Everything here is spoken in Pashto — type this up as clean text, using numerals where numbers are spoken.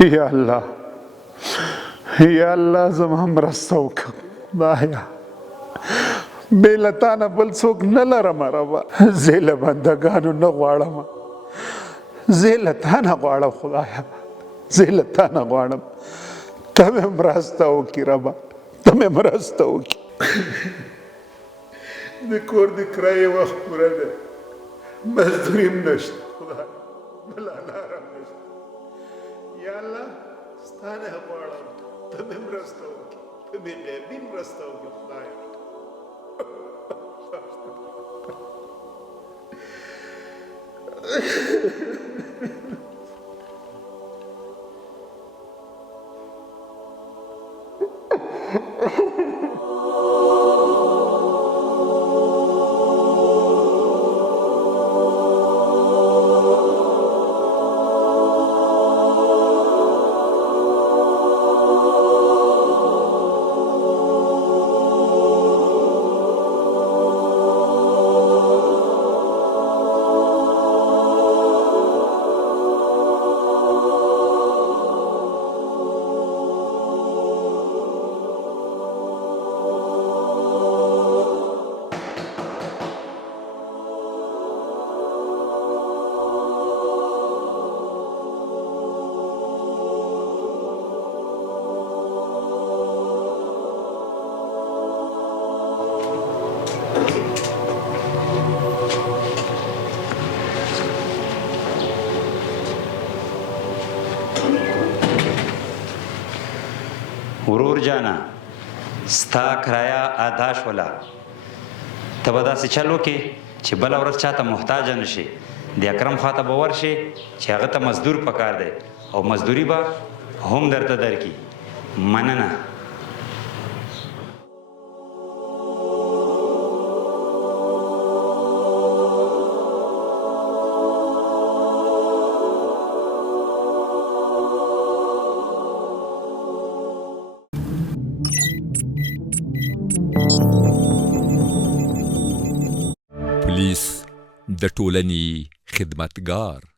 یا الله یا الله زما مرسته وکړه خدایه بې له تا نه بل څوک نه لرم ربه زه له بندګانو نه غواړم زه له تا نه غواړم خدایه زه له تا نه غواړم ته مې مرسته وکړي ربه ته مې مرسته وکړي د کور د کرایې وخت پوره دی مزدوري هم نشته خدایه بله لاره هم نشته یا الله ستا نه غواړم ته مې مرسته وکړي ته مې غیبي مرسته وکړي خدایه ورور جانا ستا کرایه ادا شوله ته به داسې چل وکړې چې بله ورځ چاته محتاجه نه شي د اکرم خواته به ورشې چې هغه ته مزدور پکار دی او مزدوري به هم درته درکړي مننه پولیس د ټولنې خدمتګار